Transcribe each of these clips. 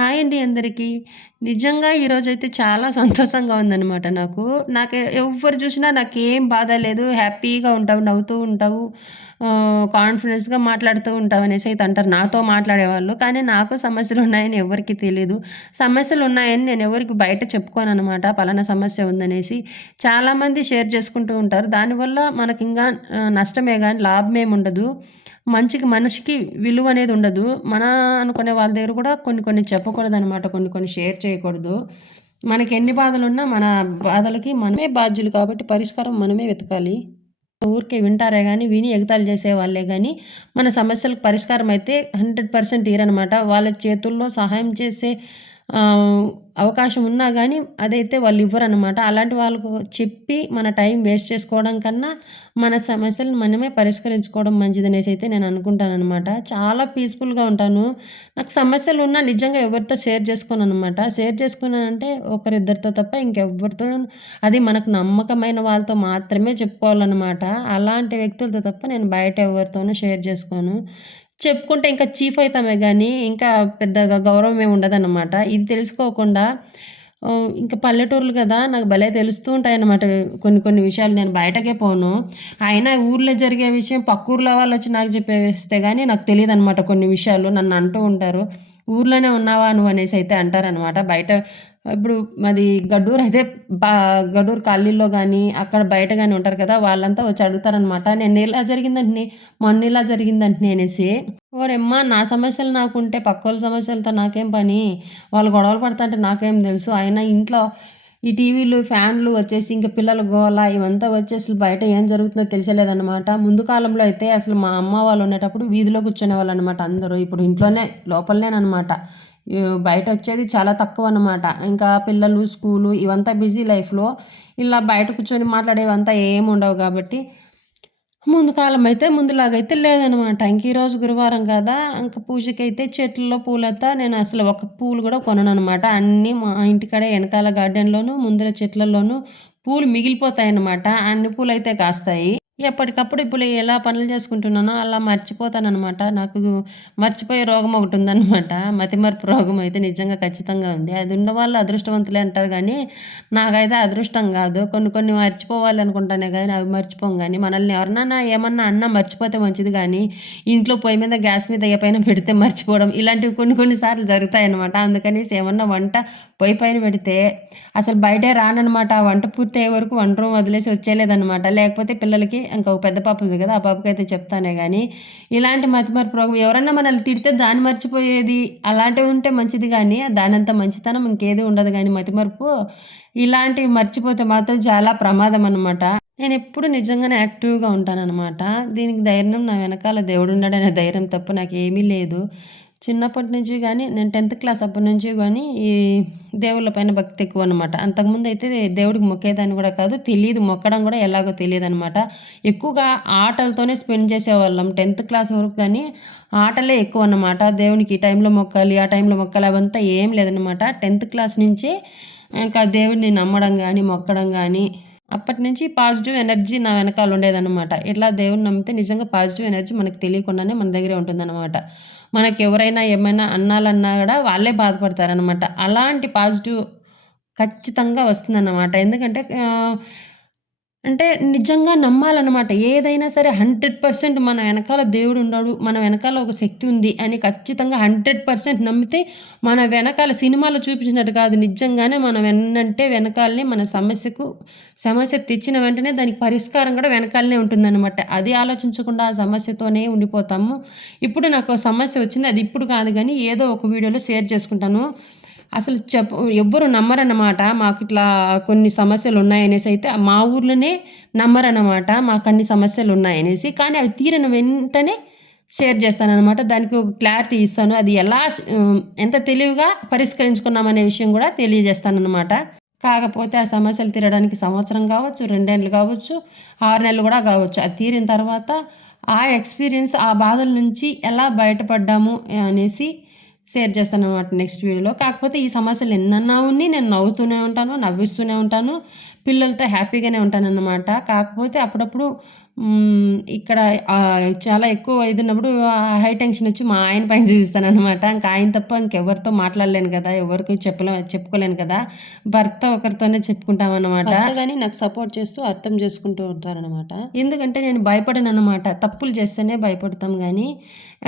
Hi అండి అందరికీ. నిజంగా ఈరోజైతే చాలా సంతోషంగా ఉందనమాట నాకు. ఎవ్వరు చూసినా నాకేం బాధ లేదు. హ్యాపీగా ఉంటావు, నవ్వుతూ ఉంటావు, కాన్ఫిడెన్స్‌గా మాట్లాడుతూ ఉంటావు అనేసైతే అంటారు నాతో మాట్లాడేవాళ్ళు. కానీ నాకు సమస్యలున్నాయని ఎవ్వరికీ తెలీదు. సమస్యలున్నాయని నేనెవరికి బయట చెప్పుకోననమాట. పలానా సమస్య ఉందనేసి. చాలామంది షేర్ చేసుకుంటూ ఉంటారు. దానివల్ల మనకింకా నష్టమే గానీ లాభమేముండదు. మనిషికి విలువనేది ఉండదు. అనుకునే వాళ్ళ దగ్గర కూడా కొన్ని కొన్ని చెప్పకూడదనమాట. కొన్ని కొన్ని షేర్ చేయకూడదు. మనకెన్ని బాధలున్నా మన బాధలకి మనమే బాధ్యులు కాబట్టి పరిష్కారం మనమే వెతకాలి. ఊరికే వింటారే గానీ, విని ఎగతాళి చేసేవాళ్ళే గానీ, మన సమస్యలకు పరిష్కారం అయితే 100% ఇయ్యరనమాట. వాళ్ళ చేతుల్లో సహాయం చేసే ఆహ్, అవకాశం ఉన్నా గానీ, అదైతే వాళ్ళు ఇవ్వరనమాట. అలాంటి వాళ్ళకు చెప్పి మన టైం వేస్ట్ చేసుకోవడం కన్నా, మన సమస్యలను మనమే పరిష్కరించుకోవడం మంచిదనేసైతే నేను అనుకుంటాననమాట. చాలా పీస్‌ఫుల్‌గా ఉంటాను. నాకు సమస్యలున్నా నిజంగా ఎవరితో షేర్ చేసుకోననమాట. షేర్ చేసుకున్నానంటే ఒకరిద్దరితో తప్ప ఇంకెవ్వరితో అది మనకు నమ్మకమైన వాళ్ళతో మాత్రమే చెప్పుకోవాలనమాట. అలాంటి వ్యక్తులతో తప్ప నేను బయట ఎవరితోనూ షేర్ చేసుకోను. చెప్పుకుంటే ఇంకా చీఫ్ అయితామే గానీ, ఇంకా పెద్దగా గౌరవం ఏమి ఉండదనమాట. ఇది తెలుసుకోకుండా ఇంక పల్లెటూర్లు గదా! నాకు భలే తెలుస్తూ ఉంటాయన్నమాట. కొన్ని కొన్ని విషయాలు నేను బయటకే పోను. అయినా ఊర్లో జరిగే విషయం పక్కూర్లో వాళ్ళొచ్చి నాకు చెప్పేస్తే గానీ నాకు తెలీదనమాట కొన్ని విషయాలు. నన్ను అంటూ ఉంటారు. "ఊర్లోనే ఉన్నావా నువ్వు" అనేసైతే అంటారనమాట. ఇప్పుడు మాది గడ్డూరు అయితే బా గడ్డూరు కాలనీలో గానీ, అక్కడ బయట గానీ ఉంటారు కదా! వాళ్ళంతా వచ్చి అడుగుతారనమాట. నిన్నిలా జరిగిందంటనే, మొన్నిలా జరిగిందంటనే అనేసి. ఓరెమ్మా! నా సమస్యలు నాకుంటే పక్కోళ్ళ సమస్యలతో నాకేం పని? వాళ్ళు గొడవలు పడతంటే నాకేం తెలుసు? అయినా ఇంట్లో ఈ టీవీలు, ఫ్యాన్లు వచ్చేసి ఇంక పిల్లల గోల ఇవంతా వచ్చి అసలు బయట ఏం జరుగుతుందో తెలిసేలేదనమాట. ముందు కాలంలో అయితే అసలు మా అమ్మ వాళ్ళు ఉండేటప్పుడు వీధిలో కూర్చునేవాళ్ళనమాట అందరూ. ఇప్పుడు ఇంట్లోనే లోపలనేననమాట. బయటొచ్చేది చాలా తక్కువనమాట. ఇంకా పిల్లలు, స్కూలు ఇవంతా బిజీ లైఫ్‌లో ఇలా బయట కూర్చొని మాట్లాడేవంతా ఏముండవు గాబట్టి ముందులాగైతే లేదనమాట. ఈరోజు గురువారం కదా! పూజకైతే చెట్లలో పూలంతా నేను అసలు ఒక పూలు గూడా కొనననమాట. అన్నీ మా ఇంటికాడే ఎనకాల గార్డెన్‌లోను, ముందర చెట్లలోను పూలు మిగిలిపోతాయనమాట. అన్ని పూలైతే కాస్తాయి. ఎప్పటికప్పుడు ఇప్పుడు ఎలా పనులు చేసుకుంటున్నానో అలా మర్చిపోతాననమాట. నాకు మర్చిపోయే రోగం ఒకటుందనమాట. మతిమరుపు రోగం అయితే నిజంగా ఖచ్చితంగా ఉంది. అది ఉన్నవాళ్ళు అదృష్టవంతులే అంటారు గానీ, నాకైతే అదృష్టం గాదు. కొన్ని కొన్ని మర్చిపోవాలనుకుంటానే గానీ, అవి మర్చిపోం గానీ, మనల్ని ఎవరినన్నా ఏమన్నా అన్నా మర్చిపోతే మంచిది గానీ, ఇంట్లో పొయ్యి మీద గ్యాస్ మీద ఏ పైన పెడితే మర్చిపోవడం ఇలాంటివి కొన్ని కొన్ని సార్లు జరుగుతాయనమాట. అందుకనేసి ఏమన్నా వంట పొయ్యి పైన పెడితే అసలు బయటే రాననమాట. ఆ వంట పూర్తయ్యే వరకు వంట రూమ్ వదిలేసి వచ్చేయలేదనమాట. లేకపోతే పిల్లలకి ఇంకా ఒక పెద్ద పాప ఉంది గదా! ఆ పాపకైతే చెప్తానే గానీ, ఇలాంటి మతిమరుపు రోగం ఎవరన్నా మనల్ని తిడితే దాన్ని మర్చిపోయేది అలాంటివి ఉంటే మంచిది గానీ, దానంత మంచితనం ఇంకేది ఉండదు గానీ మతిమరుపు, ఇలాంటివి మర్చిపోతే మాత్రం చాలా ప్రమాదం అనమాట. నేనెప్పుడు నిజంగానే యాక్టివ్‌గా ఉంటాననమాట. దీనికి ధైర్యం నా వెనకాల దేవుడున్నాడనే ధైర్యం తప్ప నాకేమీ లేదు. చిన్నప్పటి నుంచి గానీ నేను 10థ్ క్లాస్ అప్పటి నుంచి గానీ ఈ దేవుళ్ళ పైన భక్తి ఎక్కువనమాట. అంతకుముందయితే దేవుడికి మొక్కేదాన్ని గూడా కాదు. మొక్కడం గూడా ఎలాగో తెలీదనమాట. ఎక్కువగా ఆటలతోనే స్పెండ్ చేసేవాళ్ళం. 10థ్ క్లాస్ వరకు గానీ ఆటలే ఎక్కువన్నమాట. దేవునికి ఈ టైంలో మొక్కాలి, ఆ టైంలో మొక్కాలి అవంతా ఏం లేదనమాట. 10థ్ క్లాస్ నుంచే ఇంకా దేవుడిని నమ్మడం గానీ, మొక్కడం గానీ అప్పటినుంచి పాజిటివ్ ఎనర్జీ నా వెనకాల ఉండేదనమాట. ఇట్లా దేవుడిని నమ్మితే నిజంగా పాజిటివ్ ఎనర్జీ మనకు తెలియకుండానే మన దగ్గరే ఉంటుందనమాట. మనకెవరైనా ఏమైనా అన్నాలన్నా గూడా వాళ్ళే బాధపడతారనమాట. అలాంటి పాజిటివ్ ఖచ్చితంగా వస్తుందన్నమాట. ఎందుకంటే అంటే నిజంగా నమ్మాలన్నమాట. ఏదైనా సరే 100% మన వెనకాల దేవుడున్నాడు. మన వెనకాల ఒక శక్తి ఉంది అని ఖచ్చితంగా 100% నమ్మితే మన వెనకాల సినిమాలో చూపించినట్టు కాదు. నిజంగానే మనం వెన్నంటే వెనకాలనే మన సమస్య తెచ్చిన వెంటనే దానికి పరిష్కారం కూడా వెనకాలనే ఉంటుందన్నమాట. అది ఆలోచించకుండా ఆ సమస్యతోనే ఉండిపోతాము. ఇప్పుడు నాకు సమస్య వచ్చింది. అది ఇప్పుడు కాదు గానీ ఏదో ఒక వీడియోలో షేర్ చేసుకుంటాను. అసలు ఎవ్వరు నమ్మరన్నమాట. మాకిట్లా కొన్ని సమస్యలున్నాయనేసైతే మా ఊర్లోనే నమ్మరన్నమాట. మాకన్ని సమస్యలున్నాయనేసి. కానీ అవి తీరిన వెంటనే షేర్ చేస్తాననమాట. దానికి ఒక క్లారిటీ ఇస్తాను. అది ఎంత తెలివిగా పరిష్కరించుకున్నామనే విషయం గూడా తెలియజేస్తాననమాట. కాకపోతే ఆ సమస్యలు తీరడానికి సంవత్సరం గావచ్చు, 2 ఏళ్ళు గావచ్చు, 6 నెలలు గూడా గావచ్చు. అది తీరిన తర్వాత ఆ ఎక్స్‌పీరియన్స్, ఆ బాధల నుంచి ఎలా బయటపడ్డాము అనేసి షేర్ చేస్తాననమాట నెక్స్ట్ వీడియోలో. కాకపోతే ఈ సమస్యలు ఎన్నన్నా ఉన్ని నేను నవ్వుతూనే ఉంటాను, నవ్విస్తూనే ఉంటాను. పిల్లలతో హ్యాపీగానే ఉంటానన్నమాట. కాకపోతే అప్పుడప్పుడు ఇక్కడ చాలా ఎక్కువ ఇదున్నప్పుడు హై టెన్షన్ వచ్చి మా ఆయన పైన చూపిస్తాననమాట. ఇంక ఆయన తప్ప ఇంకెవరితో మాట్లాడలేను కదా! ఎవరికి చెప్పుకోలేను కదా! భర్త ఒకరితోనే చెప్పుకుంటామనమాట. భర్త గాని నాకు సపోర్ట్ చేస్తూ అర్థం చేసుకుంటూ ఉంటారనమాట. ఎందుకంటే నేను భయపడననమాట. తప్పులు చేస్తేనే భయపడతాం గానీ,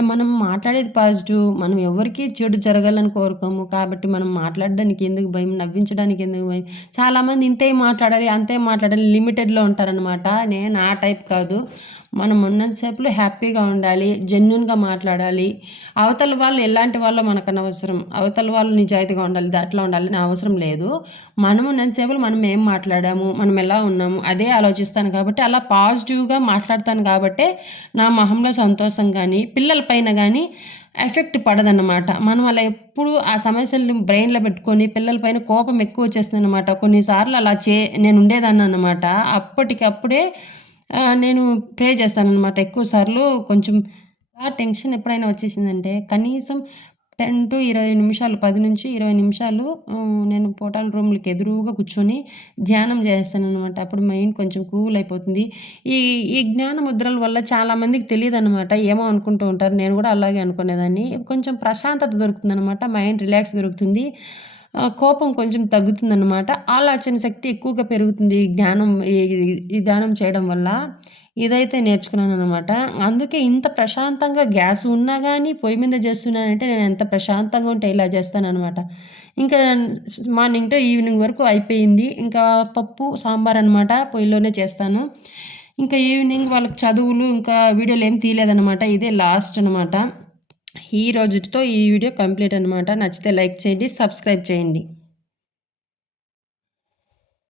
మనం మాట్లాడేది పాజిటివ్. మనం ఎవరికీ చెడు జరగాలని కోరుకోము. కాబట్టి మనం మాట్లాడడానికి ఎందుకు భయం? నవ్వించడానికి ఎందుకు భయం? చాలామంది ఇంతే మాట్లాడాలి, అంతే మాట్లాడాలి లిమిటెడ్‌లో ఉంటారనమాట. నేను ఆ టైప్ కాదు. మనం ఉన్నంత సేపులో హ్యాపీగా ఉండాలి. జెన్యూన్‌గా మాట్లాడాలి. అవతల వాళ్ళు ఎలాంటి వాళ్ళో మనకనవసరం. అవతల వాళ్ళు నిజాయితీగా ఉండాలి, అట్లా ఉండాలని అవసరం లేదు. మనం ఉన్నంత సేపులో మనం ఏం మాట్లాడాము, మనం ఎలా ఉన్నాము అదే ఆలోచిస్తాను కాబట్టి అలా పాజిటివ్‌గా మాట్లాడతాను కాబట్టే నా మొహంలో సంతోషం గానీ, పిల్లల పైన గానీ ఎఫెక్ట్ పడదనమాట. మనం అలా ఎప్పుడు ఆ సమస్యలను బ్రెయిన్‌లో పెట్టుకొని పిల్లల పైన కోపం ఎక్కువ వచ్చేస్తుందనమాట. కొన్నిసార్లు అలా నేను ఉండేదాన్ననమాట. అప్పటికప్పుడే నేను ప్రే చేస్తాననమాట. ఎక్కువ సార్లు కొంచెం టెన్షన్ ఎప్పుడైనా వచ్చేసిందంటే కనీసం 10-20 నిమిషాలు, 10-20 నిమిషాలు నేను పోటాల రూమ్‌లకి ఎదురుగా కూర్చొని ధ్యానం చేస్తాననమాట. అప్పుడు మైండ్ కొంచెం కూల్ అయిపోతుంది. ఈ ఈ జ్ఞాన ముద్రల వల్ల చాలామందికి తెలీదనమాట. ఏమో అనుకుంటూ ఉంటారు. నేను కూడా అలాగే అనుకునేదాన్ని. కొంచెం ప్రశాంతత దొరుకుతుందనమాట. మైండ్ రిలాక్స్ దొరుకుతుంది. కోపం కొంచెం తగ్గుతుందనమాట. ఆలోచన శక్తి ఎక్కువగా పెరుగుతుంది. ఈ ధ్యానం చేయడం వల్ల. ఇదైతే నేర్చుకున్నాననమాట. అందుకే ఇంత ప్రశాంతంగా గ్యాస్ ఉన్నా గానీ పొయ్యి మీద చేస్తున్నానంటే నేను ఎంత ప్రశాంతంగా ఉంటే ఇలా చేస్తాననమాట. ఇంకా మార్నింగ్ టు ఈవినింగ్ వరకు అయిపోయింది. ఇంకా పప్పు, సాంబార్ అనమాట పొయ్యిలోనే చేస్తాను. ఇంకా ఈవినింగ్ వాళ్ళకి చదువులు ఇంకా వీడియోలు ఏం తీయలేదనమాట. ఇదే లాస్ట్ అనమాట. ఈ రోజుటితో ఈ వీడియో కంప్లీట్ అనమాట. నచ్చితే లైక్ చేయండి, సబ్స్క్రైబ్ చేయండి.